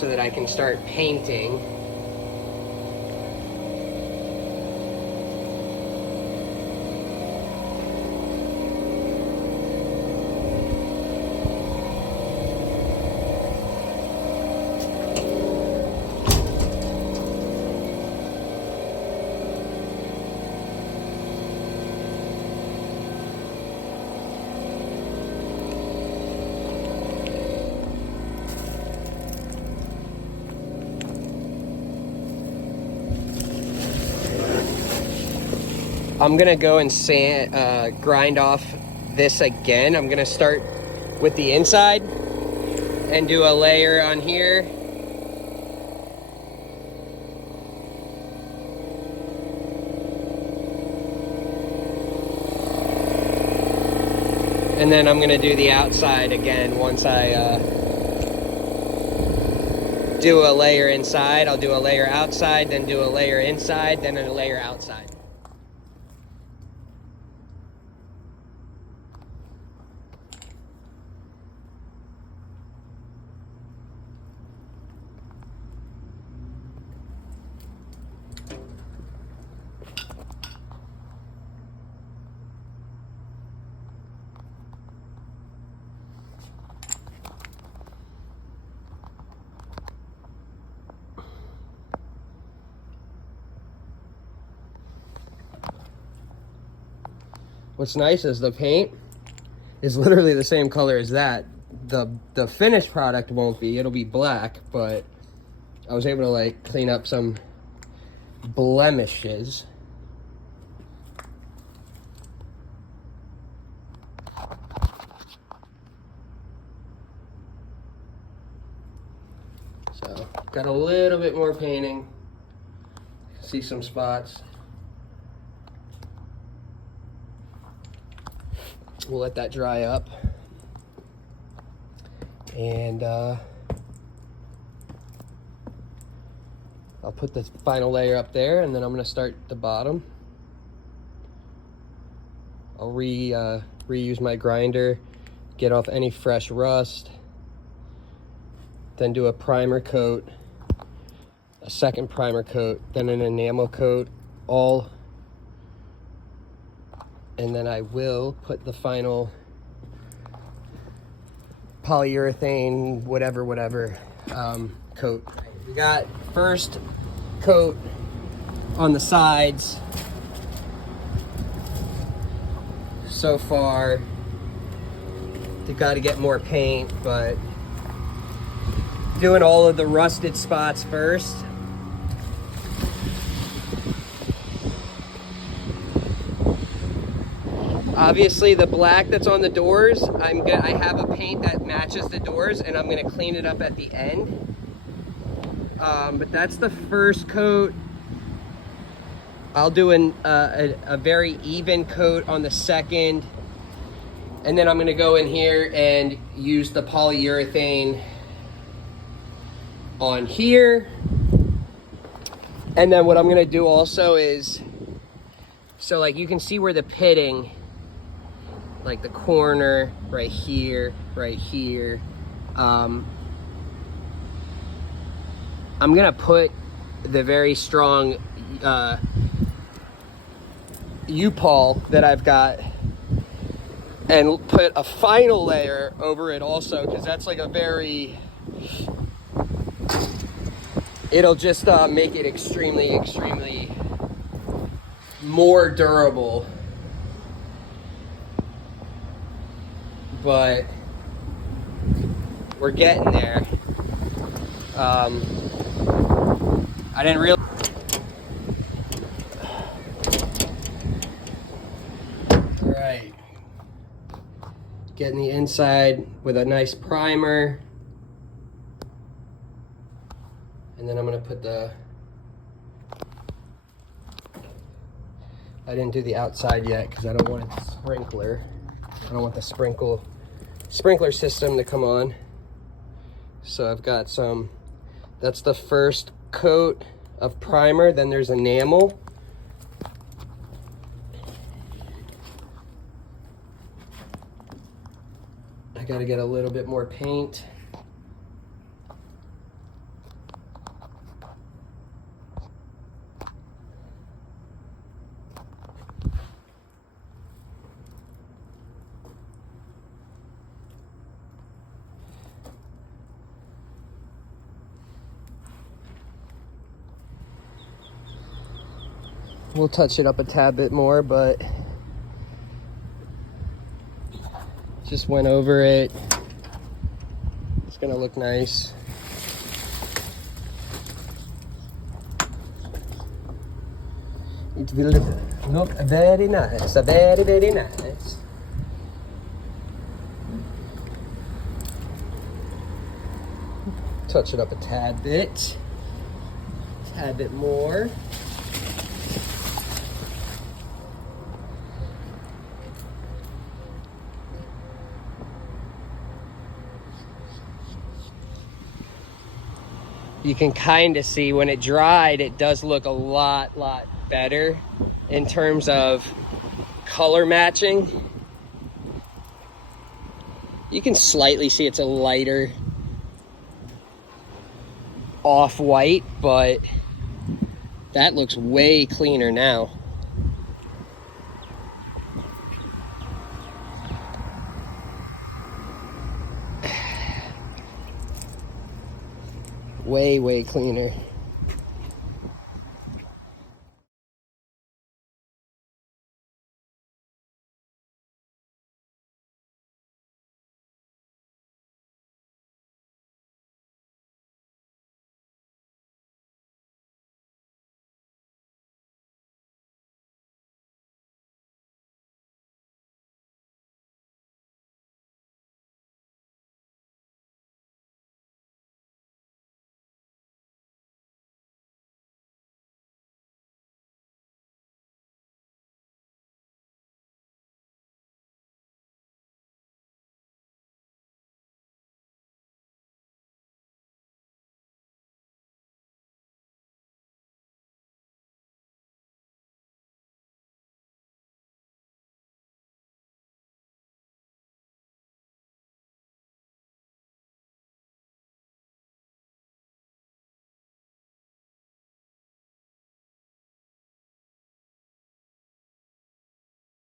so that I can start painting. I'm gonna go and grind off this again. I'm gonna start with the inside and do a layer on here. And then I'm gonna do the outside again once I do a layer inside. I'll do a layer outside, then do a layer inside, then a layer outside. What's nice is the paint is literally the same color as that. The finished product won't be, it'll be black, but I was able to like clean up some blemishes. So got a little bit more painting. See some spots. We'll let that dry up. And I'll put the final layer up there, and then I'm gonna start the bottom. I'll reuse my grinder, get off any fresh rust, then do a primer coat, a second primer coat, then an enamel coat, and then I will put the final polyurethane, whatever, coat. We got first coat on the sides. So far, they got to get more paint, but doing all of the rusted spots first. Obviously, the black that's on the doors, I have a paint that matches the doors, and I'm gonna clean it up at the end. But that's the first coat. I'll do a very even coat on the second, and then I'm gonna go in here and use the polyurethane on here. And then what I'm gonna do also is, so like you can see where the pitting, like the corner right here, I'm gonna put the very strong U-Paul that I've got and put a final layer over it also, because that's like a very, it'll just make it extremely more durable. But we're getting there. I didn't really. All right. Getting the inside with a nice primer. And then I'm gonna put I didn't do the outside yet because I don't want a sprinkler. I don't want the sprinkler system to come on. So I've got some, that's the first coat of primer, then there's enamel. I gotta get a little bit more paint. We'll touch it up a tad bit more, but just went over it. It's gonna look nice. It will look very nice, very, very nice. Touch it up a tad bit more. You can kind of see when it dried, it does look a lot better in terms of color matching. You can slightly see it's a lighter off-white, but that looks way cleaner now. Way cleaner.